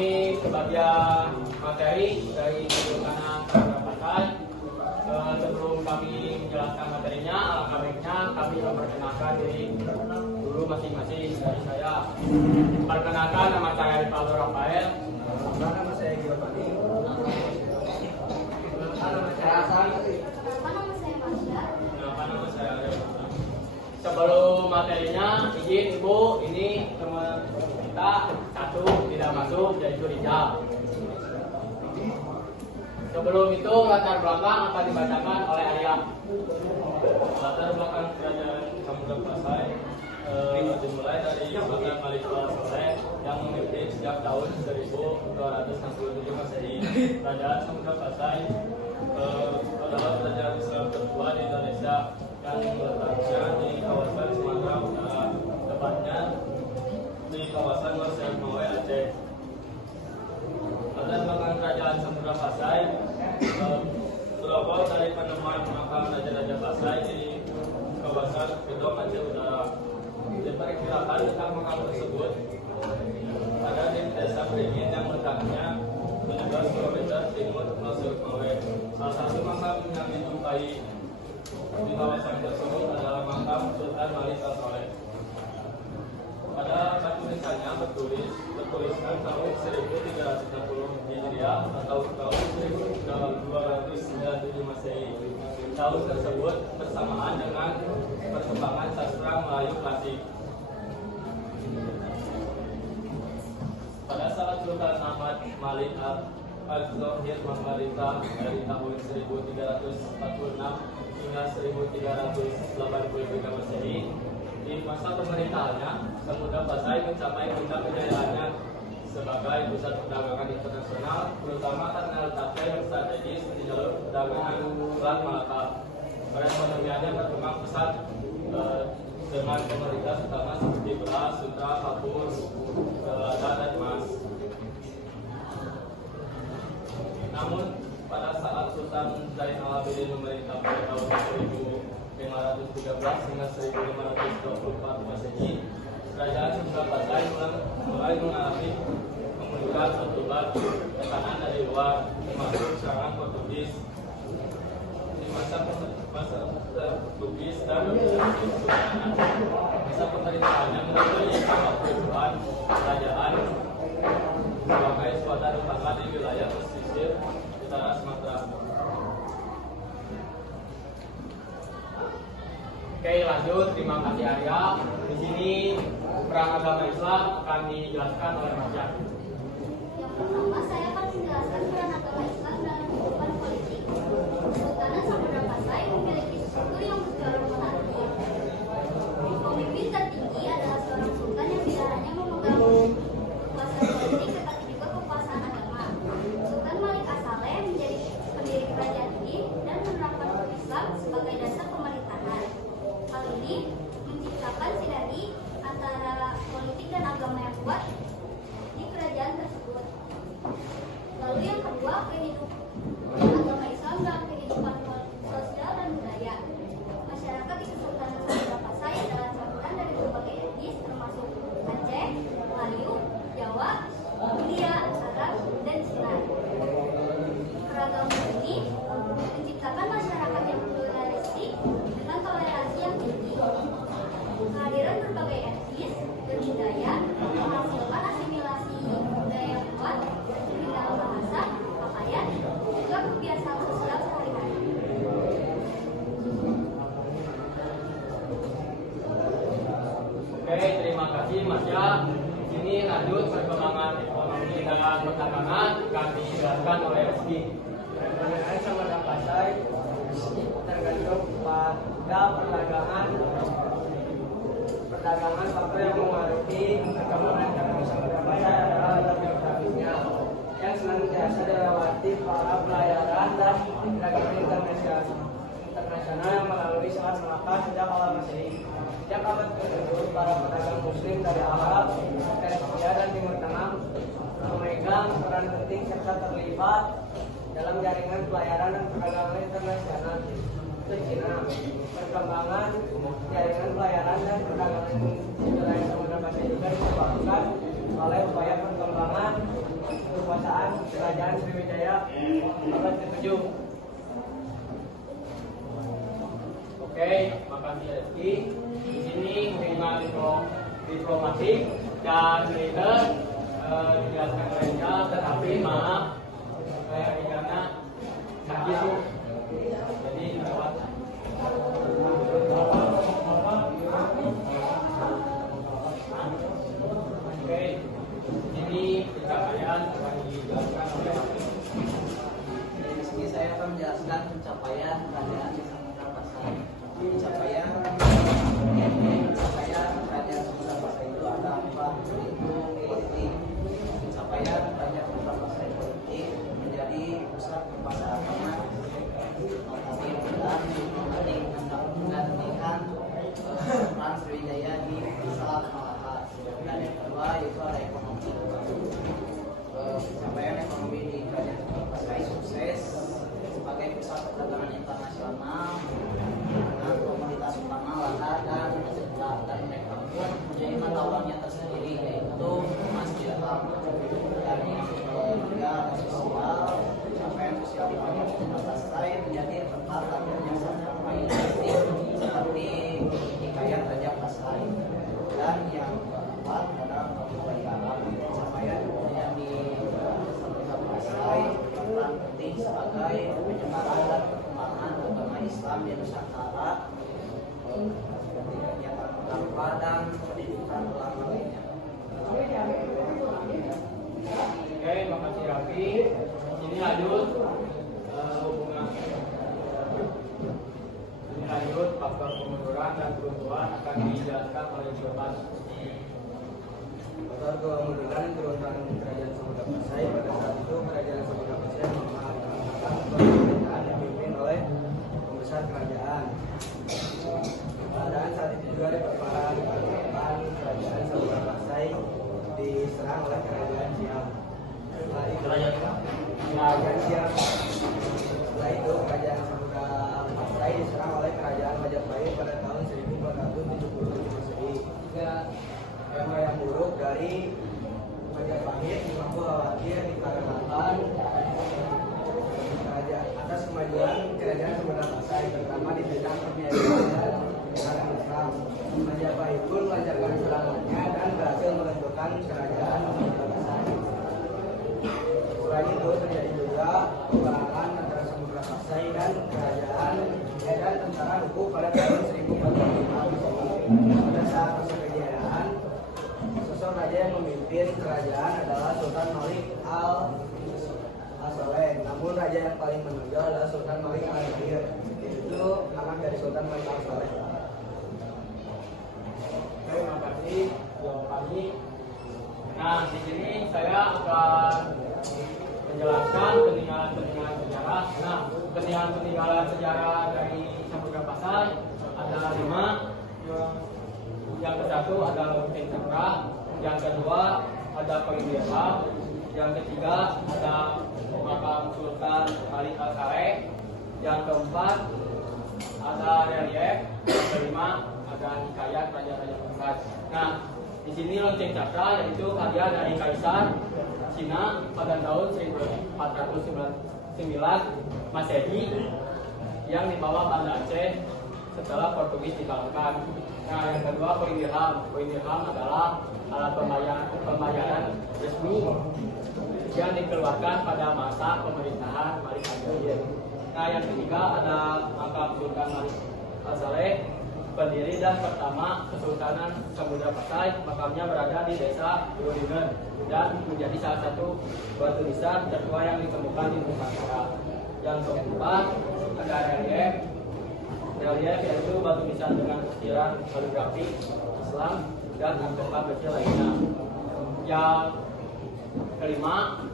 Ini sebagian materi dari Kesultanan Tangerang Pasai. Sebelum kami menjelaskan materinya, alangkah baiknya kami memperkenalkan diri dulu masing-masing dari saya. Perkenalkan, nama saya Rivaldo Rafael. Nama saya Giovanni. Nama saya Hasan. Nama saya Masya. Nama saya Reza. Sebelum materinya, izin Ibu, ini teman kita satu tidak masuk, yaitu Rizal. Sebelum itu, latar belakang akan dibacakan oleh Arya. Latar belakang kerajaan Samudra Pasai dimulai dari Sultan Malik Saleh yang memimpin sejak tahun 1267 Masehi. Kerajaan Samudra Pasai adalah kerajaan Islam tertua di Indonesia yang letaknya di kawasan Sumatera Utara, tepatnya di kawasan Wasir Mawai Aceh. Latar belakang kerajaan Samudra Pasai berawal dari penemuan makam Raja-Raja Pasai di kawasan Gedong Aceh Utara. Diperkirakan tentang makam tersebut ada di desa Beringin yang letaknya 17 km timur Wasir Mawai. Salah satu makam yang dijumpai di kawasan tersebut adalah makam Sultan Malik Saleh. Pada batu nisannya bertuliskan tahun 1360 Hijriah atau tahun 1297 Masehi. Tahun tersebut bersamaan dengan perkembangan sastra Melayu klasik. Pada saat Sultan Ahmad Malik Al-Zohir memerintah dari tahun 1346 hingga 1383 Masehi. Di masa pemerintahannya, Samudra Pasai mencapai puncak kejayaannya sebagai pusat perdagangan internasional, terutama karena letaknya yang strategis di jalur perdagangan Selat Malaka. Perekonomiannya berkembang pesat dengan komoditas utama seperti beras, sutra, kapur, lada, dan emas. Namun pada saat Sultan Zainal Abidin memerintah pada tahun 1513 hingga 1524 Masehi, kerajaan Samudra Pasai mulai mengalami kemunduran akibat tekanan dari luar, termasuk serangan Portugis. Di masa Portugis dan Kesultanan, masa pemerintahannya melalui perubahan kerajaan sebagai suatu lembaga di wilayah pesisir utara Sumatera. Oke, lanjut. Terima kasih Arya. Di sini perang agama Islam akan dijelaskan oleh Mas Jan. Yang pertama, saya akan menjelaskan peran agama Islam dalam kehidupan politik. Kesultanan Samudra Pasai memiliki struktur yang berjalur monarki. Pemimpin tertinggi adalah seorang sultan yang tidak hanya memegang kekuasaan politik tetapi juga kekuasaan agama. Sultan Malik Saleh menjadi pendiri kerajaan ini dan menerapkan hukum Islam sebagai dasar pemerintahan. Hal ini menciptakan sinergi antara politik dan agama yang kuat di kerajaan tersebut. Lalu yang kedua, kehidupan agama Islam dalam kehidupan sosial dan budaya. Masyarakat di Kesultanan Samudra Pasai adalah campuran dari berbagai etnis termasuk Aceh, Melayu, Jawa, India, Arab, dan Cina. Keragaman ini menciptakan masyarakat yang pluralistik dengan toleransi yang tinggi. Kehadiran berbagai etnis dan budaya menghasilkan asimilasi budaya yang kuat di dalam bahasa, pakaian, dan juga kebiasaan sosial sehari-hari. Oke, terima kasih Mas Jan. Di sini lanjut perkembangan ekonomi dan perdagangan akan dijelaskan oleh Rizky. Kerajaan Samudra Pasai tergantung pada perdagangan faktor yang mengaruhi perkembangan ekonomi Samudra Pasai adalah geografisnya yang senantiasa dilewati para pelayaran dan perdagangan internasional yang melalui Selat Malaka sejak awal Masehi. Sejak abad ke-7, para pedagang Muslim dari Arab, Persia, dan Timur Tengah memegang peran penting serta terlibat dalam jaringan pelayaran dan perdagangan internasional. Ke Cina, perkembangan jaringan pelayaran dan perdagangan di wilayah Samudra Pasai juga disebabkan oleh upaya perkembangan setuju? Oke, makasih Rizky. Di sini hubungan diplomatik dan militer dijelaskan lainnya, tetapi maaf saya karena sakit Bu. Jadi lewat. Oke, ini pencapaian akan dijelaskan oleh Meski saya akan menjelaskan pencapaian kerajaan di Samudra Pasai. Pencapaian kerajaan Samudra Pasai itu ada 4, yaitu politik. Pencapaian kerajaan Samudra Pasai politik menjadi pusat permasalahan dan meningkatkan peran Sriwijaya di Selat Malaka. Dan yang kedua yaitu ada ekonomi. Pencapaian ekonomi di kerajaan Samudra Pasai sukses sebagai pusat perdagangan internasional dengan komoditas utama lada dan sebelah, dan mereka pun mempunyai mata uangnya tersendiri yaitu emas dirham. Dan yang ketiga ada sosial. Pencapaian sosial di kerajaan Samudra Pasai menjadi tempat lahirnya sampah plastik seperti di Kaya Raja Pasai. Dan yang keempat adalah pembayaran. Pencapaian yang di Samudra Pasai berperan penting sebagai penyebaran dan perkembangan agama Islam di Nusantara seperti kegiatan dakwah dan pendidikan ulama lainnya. Oke, makasih Raffi. Ini lanjut hubungan. Ini lanjut faktor kemunduran dan keruntuhan akan dijelaskan oleh Sultan. Faktor kemunduran dan keruntuhan kerajaan Samudra Pasai pada saat itu kerajaan Samudra Pasai melaksanakan pemerintahan yang dipimpin oleh pembesar kerajaan. Keadaan saat itu juga diperparah dikarenakan kerajaan Samudra Pasai diserang oleh kerajaan Siam. Kerajaan Siam. Setelah itu kerajaan Samudra Pasai diserang oleh kerajaan Majapahit pada tahun 1477 Masehi. Kabar yang buruk dari Majapahit mampu khawatir dikarenakan atas kemajuan kerajaan Samudra Pasai, terutama di bidang perniagaan dan perniagaan Islam. Majapahit pun melancarkan serangannya dan berhasil melumpuhkan kerajaan Samudra Pasai. Selain itu terjadi juga peperangan antara Samudra Pasai dan kerajaan dan tentara Hukum pada tahun 1405 Masehi. Pada saat masa kejayaan, sosok raja yang memimpin kerajaan adalah Sultan Malik Al-Saleh. Namun raja yang paling menonjol adalah Sultan Malik Al-Zahir. Itu anak dari Sultan Malik Al-Saleh. Terima kasih jawabannya. Nah, di sini saya akan menjelaskan peninggalan sejarah. Nah, peninggalan sejarah dari Samudra Pasai ada 5. Yang ke-1 adalah Lenteng Cakra, yang kedua ada Koin Dirham, yang ketiga ada makam Sultan Malik Al-Saleh, yang keempat ada relief, yang kelima ada hikayat Raja-Raja Pasai. Nah, di sini Lenteng Cakra yaitu karya dari Kaisar Cina pada tahun 1409 Masehi yang dibawa Banda Aceh setelah Portugis dikalahkan. Nah, yang kedua Koin Dirham. Koin Dirham adalah alat pembayaran resmi yang dikeluarkan pada masa pemerintahan Malik Al-Zahir. Nah, yang ketiga ada makam Sultan Malik Al-Saleh, pendiri dan pertama Kesultanan Samudra Pasai. Makamnya berada di desa Bulurinen dan menjadi salah satu batu nisan tertua yang ditemukan di Nusantara. Yang keempat ada relief yaitu batu nisan dengan ukiran kaligrafi Islam dan tempat kecil lainnya. Yang kelima,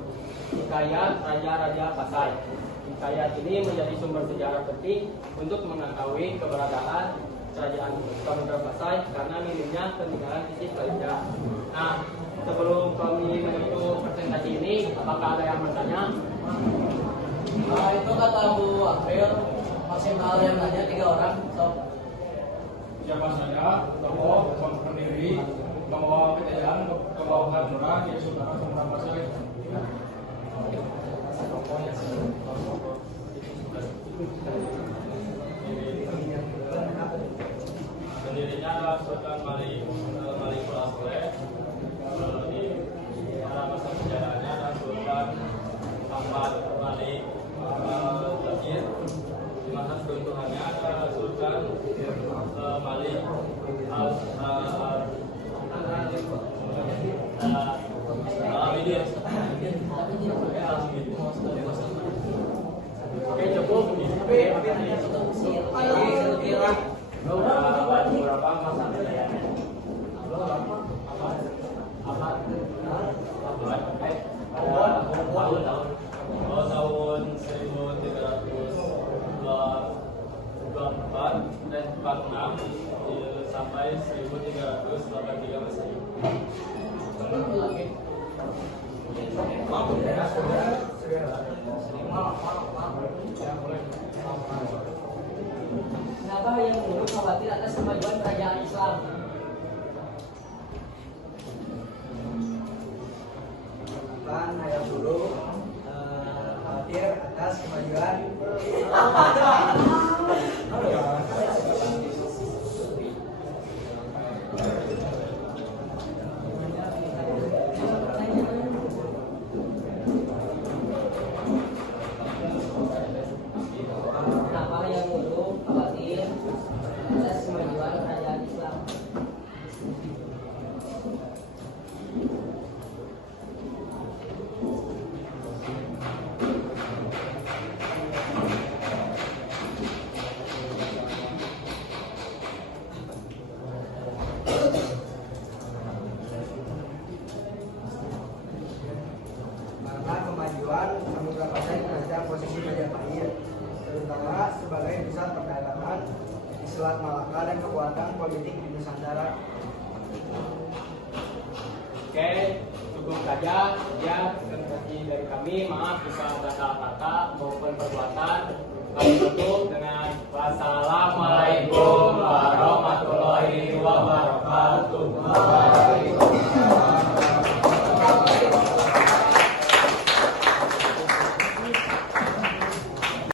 hikayat Raja-Raja Pasai. Hikayat ini menjadi sumber sejarah penting untuk mengetahui keberadaan kerajaan Samudra Pasai karena minimnya peninggalan fisik lainnya. Nah, sebelum kami menutup presentasi ini, apakah ada yang bertanya? Nah, itu kata Bu April, maksimal yang nanya 3 orang. Siapa saja, tokoh, pendiri, pembawa kejayaan, pembawa kehancuran, yaitu Sultan Samudra Pasai. Pendirinya adalah Sultan Malikul Asoleh. Di era masa sejarahnya adalah Sultan Ahmad Malik Zakir. Di masa keruntuhannya adalah Sultan Malik Al-Alamidin. Oke, cukup. Beberapa masa kejayaannya. Tahun 1324 dan 46 sampai 1383 Masehi. Kenapa yang dulu khawatir atas kemajuan kerajaan Islam? Kan yang dulu khawatir atas kemajuan Kenapa yang dulu khawatir atas kemajuan kerajaan Islam? karena kemajuan Samudra Pasai terhadap posisi Majapahit, terutama sebagai pusat perdagangan di Selat Malaka dan kekuatan politik di Nusantara. Oke, cukup saja. Ya, sekian dari kami. Maaf jika ada kata-kata maupun perbuatan kami tutup dengan